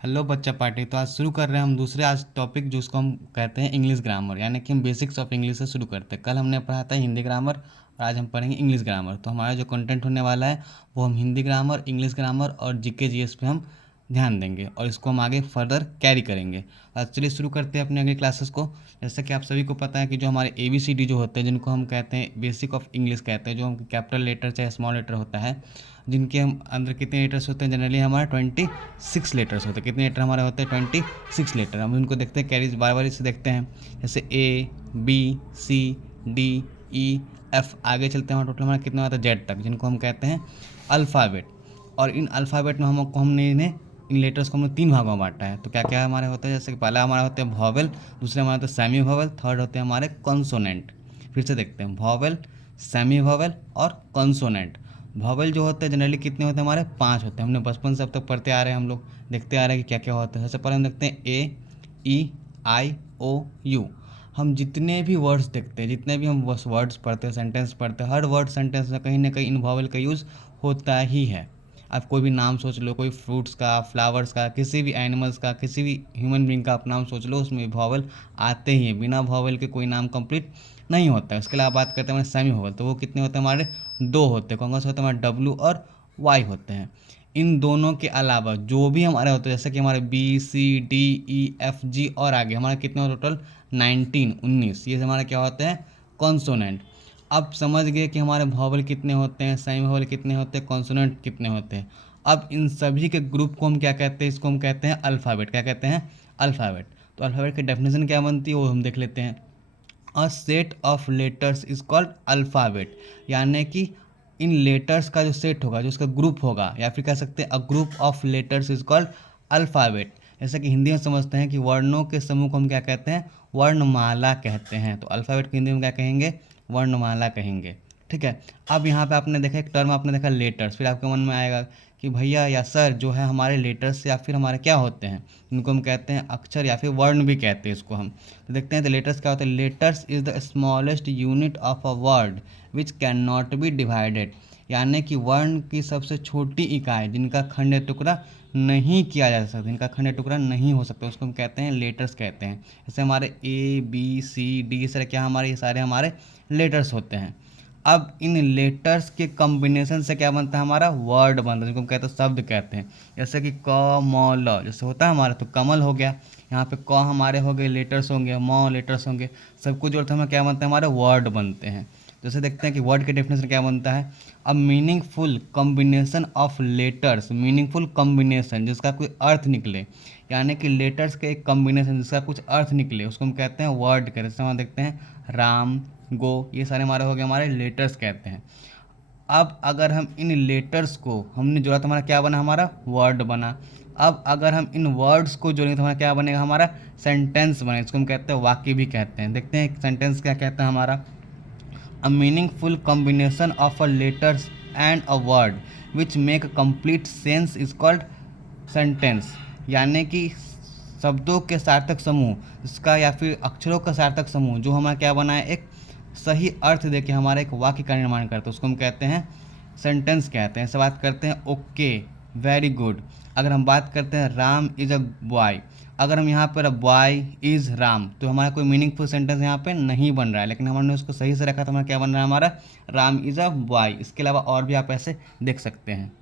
Hello बच्चा party. तो आज शुरू कर रहे हैं हम दूसरे आज टॉपिक जिसको हम कहते हैं इंग्लिश ग्रामर, यानी कि हम बेसिक्स ऑफ इंग्लिश से शुरू करते हैं। कल हमने पढ़ा था हिंदी ग्रामर और आज हम पढ़ेंगे इंग्लिश ग्रामर। तो हमारा जो कंटेंट होने वाला है वो हम हिंदी ग्रामर, इंग्लिश ग्रामर और जीके जीएस पे हम ध्यान देंगे और इसको हम आगे फर्दर कैरी करेंगे। आज चलिए शुरू करते हैं अपने अगली क्लासेस को। जैसे कि आप सभी को पता है कि जो हमारे ABCD जो होते हैं, जिनको हम कहते हैं बेसिक ऑफ इंग्लिश कहते हैं, जो हम कैपिटल लेटर चाहे स्मॉल लेटर होता है, जिनके हम अंदर कितने लेटर्स होते हैं, जनरली हमारे 26 लेटर्स होते हैं। कितने लेटर हमारे होते हैं? 26 लेटर। हम उनको देखते हैं, कैरीज बार बार इसे देखते हैं, जैसे ABCDEF। आगे चलते हैं, हमारा टोटल हमारा कितना होता है? जेड तक, जिनको हम कहते हैं अल्फ़ाबेट। और इन अल्फ़ाबेट में हमने इन्हें इन लेटर्स को हमने 3 भागों में बांटा है। तो क्या क्या हमारे होते हैं? जैसे कि पहला हमारा होता है वॉवेल, दूसरे हमारे होते हैं सेमी वॉवेल, थर्ड होते हैं हमारे कॉन्सोनेंट। फिर से देखते हैं, वॉवेल, सेमी वॉवेल और कॉन्सोनेंट। वॉवेल जो होते हैं जनरली कितने होते हैं? हमारे 5 होते हैं। हमने बचपन से अब तक पढ़ते आ रहे हैं, हम लोग देखते आ रहे हैं कि क्या क्या होता है। सबसे पहले हम देखते हैं A, E, I, O, U। हम जितने भी वर्ड्स देखते हैं, जितने भी हम वर्ड्स पढ़ते हैं, सेंटेंस पढ़ते हैं, हर वर्ड सेंटेंस में कहीं ना कहीं इन वॉवेल का यूज़ होता ही है। आप कोई भी नाम सोच लो, कोई फ्रूट्स का, फ्लावर्स का, किसी भी एनिमल्स का, किसी भी ह्यूमन बीइंग का आप नाम सोच लो, उसमें वॉवेल आते ही हैं। बिना वॉवेल के कोई नाम कंप्लीट नहीं होता है। उसके अलावा बात करते हैं हमारे सेमी वॉवेल, तो वो कितने होते हैं? हमारे 2 होते हैं। कौन से होते हैं? हमारे W और Y होते हैं। इन दोनों के अलावा जो भी हमारे होते हैं, जैसे कि हमारे B, C, D, E, F, G और आगे हमारे कितने होते हैं? टोटल 19, ये हमारे क्या होते हैं? कॉन्सोनेंट। अब समझ गए कि हमारे वॉवल कितने होते हैं, सेमी वॉवल कितने होते हैं, कॉन्सोनेंट कितने होते हैं। अब इन सभी के ग्रुप को हम क्या कहते हैं? इसको हम कहते हैं अल्फ़ाबेट। क्या कहते हैं? अल्फ़ाबेट। तो अल्फ़ाबेट की डेफिनेशन क्या बनती है वो हम देख लेते हैं। अ set of letters is called alphabet. यानी कि इन लेटर्स का जो सेट होगा, जो उसका ग्रुप होगा, या फिर कह सकते हैं a group of letters is called alphabet. जैसे कि हिंदी में समझते हैं कि वर्णों के समूह को हम क्या कहते हैं? वर्णमाला कहते हैं। तो अल्फ़ाबेट को हिंदी में क्या कहेंगे? वर्णमाला कहेंगे। ठीक है। अब यहाँ पे आपने देखा एक टर्म, आपने देखा लेटर्स, फिर आपके मन में आएगा कि भैया या सर जो है हमारे लेटर्स या फिर हमारे क्या होते हैं? इनको हम कहते हैं अक्षर या फिर वर्ण भी कहते हैं इसको हम। तो देखते हैं तो लेटर्स क्या होते हैं। Letters is the smallest unit of a word which can not be divided. यानी कि वर्ण की सबसे छोटी इकाई जिनका खंड टुकड़ा नहीं किया जा सकता, जिनका खंड टुकड़ा नहीं हो सकता, उसको हम कहते हैं लेटर्स कहते हैं। जैसे हमारे ABCD ये सारे क्या हमारे, ये सारे हमारे लेटर्स होते हैं। अब इन लेटर्स के कॉम्बिनेशन से क्या बनता है? हमारा वर्ड बनता है, जिनको हम कहते हैं शब्द कहते हैं। जैसे कि क म ल जैसे होता है हमारा, तो कमल हो गया। यहाँ पे क हमारे हो गए लेटर्स होंगे, म लेटर्स होंगे, सबको जोड़ते हमें क्या बनता है? हमारे वर्ड बनते हैं। जैसे देखते हैं कि वर्ड के डेफिनेशन क्या बनता है। A meaningful combination of letters, meaningful combination जिसका कोई अर्थ निकले, यानी कि लेटर्स के एक कॉम्बिनेशन जिसका कुछ अर्थ निकले, उसको हम कहते हैं वर्ड कहते हैं। जैसे हम देखते हैं राम, गो, ये सारे हमारे हो गए, हमारे लेटर्स कहते हैं। अब अगर हम इन लेटर्स को हमने जोड़ा तो हमारा क्या बना? हमारा वर्ड बना। अब अगर हम इन वर्ड्स को जोड़ेंगे तो हमारा क्या बनेगा? हमारा सेंटेंस बनेगा। इसको हम कहते हैं वाक्य भी कहते हैं। देखते हैं सेंटेंस क्या कहता है हमारा। A meaningful combination of a letters and a word which make complete sense is called sentence. यानी कि शब्दों के सार्थक समूह, इसका या फिर अक्षरों का सार्थक समूह जो हमारा क्या बनाए? एक सही अर्थ दे के हमारा एक वाक्य का निर्माण करते हैं, उसको हम कहते हैं सेंटेंस कहते हैं। ऐसे बात करते हैं ओके, वेरी गुड। अगर हम बात करते हैं राम इज़ अ बॉय, अगर हम यहाँ पर बॉय इज़ राम, तो हमारा कोई मीनिंगफुल सेंटेंस यहाँ पे नहीं बन रहा है, लेकिन हमने उसको सही से रखा तो हमारा क्या बन रहा है? हमारा राम इज़ अ बॉय। इसके अलावा और भी आप ऐसे देख सकते हैं।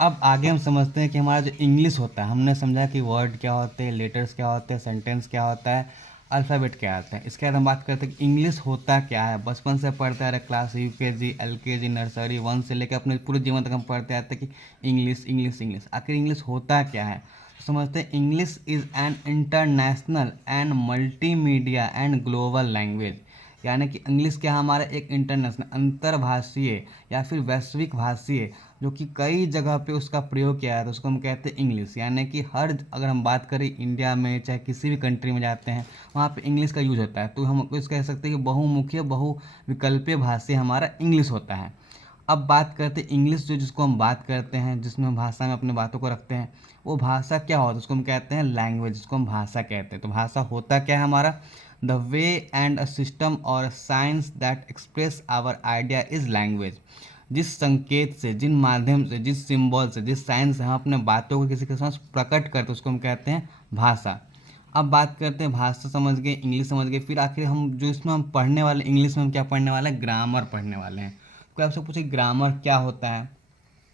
अब आगे हम समझते हैं कि हमारा जो इंग्लिश होता है, हमने समझा कि वर्ड क्या होते हैं, लेटर्स क्या होते हैं, सेंटेंस क्या होता है, अल्फ़ाबेट क्या आता है। इसके बाद हम बात करते हैं कि इंग्लिश होता क्या है। बचपन से पढ़ते आ रहे, क्लास UKG LKG नर्सरी 1 से लेकर अपने पूरे जीवन तक हम पढ़ते आते हैं कि इंग्लिश इंग्लिश इंग्लिश। आखिर इंग्लिश होता क्या है? तो समझते हैं English is an international and multimedia and global language. यानी कि इंग्लिश क्या हमारा एक इंटरनेशनल, अंतर्भाषीय या फिर वैश्विक भाषीय, जो कि कई जगह पे उसका प्रयोग किया है, तो उसको हम कहते हैं इंग्लिश। यानी कि हर, अगर हम बात करें इंडिया में चाहे किसी भी कंट्री में जाते हैं, वहाँ पे इंग्लिश का यूज होता है। तो हम इस कह सकते हैं कि बहुमुखी बहुविकल्पीय भाषा हमारा इंग्लिश होता है। अब बात करते हैं इंग्लिश जो जिसको हम बात करते हैं, जिसमें हम भाषा में अपनी बातों को रखते हैं, वो भाषा क्या होता है? उसको हम कहते हैं लैंग्वेज, जिसको हम भाषा कहते हैं। तो भाषा होता क्या है हमारा? The way and a system और science that express our idea is language. जिस संकेत से, जिन माध्यम से, जिस सिंबल से, जिस साइन से हम अपने बातों को किसी के समक्ष प्रकट करते हैं उसको हम कहते हैं भाषा। अब बात करते हैं, भाषा समझ गए, इंग्लिश समझ गए, फिर आखिर हम जो इसमें हम पढ़ने वाले, इंग्लिश में हम क्या पढ़ने वाले हैं, ग्रामर पढ़ने वाले हैं। कोई आपसे पूछे ग्रामर क्या होता है,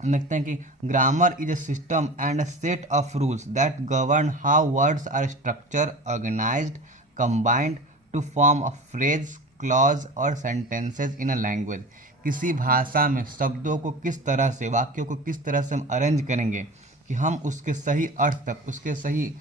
हम देखते हैं कि grammar is a system and a set of rules that govern how words are structure, organised, combined to form a phrase, clause और सेंटेंसेज इन अ लैंग्वेज। किसी भाषा में शब्दों को किस तरह से, वाक्यों को किस तरह से हम अरेंज करेंगे कि हम उसके सही अर्थ तक, उसके सही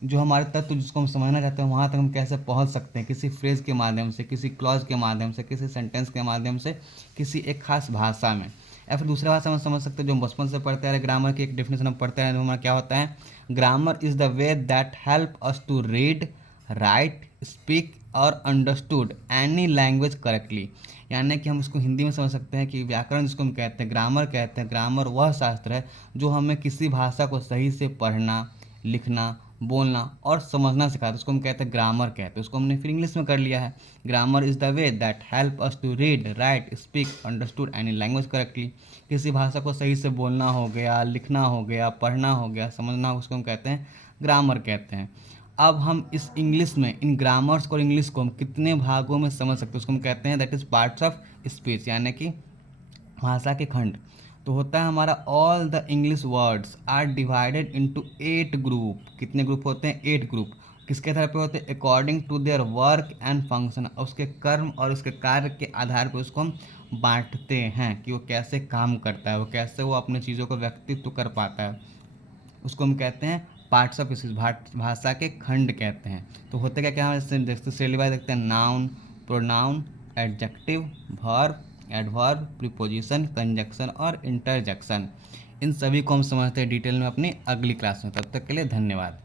जो हमारे तत्व जिसको हम समझना चाहते हैं वहाँ तक हम कैसे पहुँच सकते हैं, किसी फ्रेज के माध्यम से, किसी क्लॉज के माध्यम से, किसी सेंटेंस के माध्यम से, किसी एक खास भाषा में। या फिर दूसरा भाषा में समझ सकते हैं जो हम बचपन से पढ़ते आ रहे, ग्रामर की एक डेफिनेशन हम पढ़ते आ रहे हैं, हमारा क्या होता है, grammar is the way that help us to read, write, speak और अंडरस्टूड एनी लैंग्वेज करेक्टली। यानी कि हम इसको हिंदी में समझ सकते हैं कि व्याकरण जिसको हम कहते हैं, ग्रामर कहते हैं, ग्रामर वह शास्त्र है जो हमें किसी भाषा को सही से पढ़ना, लिखना, बोलना और समझना सिखाता है, उसको हम कहते हैं ग्रामर कहते हैं। उसको हमने फिर इंग्लिश में कर लिया है, grammar is the way that help us to read, write, speak, understood any language correctly. किसी भाषा को सही से बोलना हो गया, लिखना हो गया, पढ़ना हो गया, समझना हो, उसको हम कहते हैं ग्रामर कहते हैं। अब हम इस इंग्लिश में, इन ग्रामर्स को और इंग्लिश को हम कितने भागों में समझ सकते हैं, उसको हम कहते हैं that is parts of speech, यानी कि भाषा के खंड। तो होता है हमारा all the English words are divided into 8 group. कितने ग्रुप होते हैं, 8 ग्रुप। किसके आधार पे होते हैं, according to their work and function, उसके कर्म और उसके कार्य के आधार पे उसको हम बांटते हैं कि वो कैसे काम करता है, वो कैसे वो अपने चीज़ों को व्यक्तित्व कर पाता है, उसको हम कहते हैं पार्ट्स ऑफ स्पीच, भाषा के खंड कहते हैं। तो होते क्या क्या है, देखते सेलिबाई देखते हैं, noun, pronoun, adjective, verb, adverb, preposition, conjunction और इंटरजेक्शन। इन सभी को हम समझते हैं डिटेल में अपनी अगली क्लास में। तब तक के लिए धन्यवाद।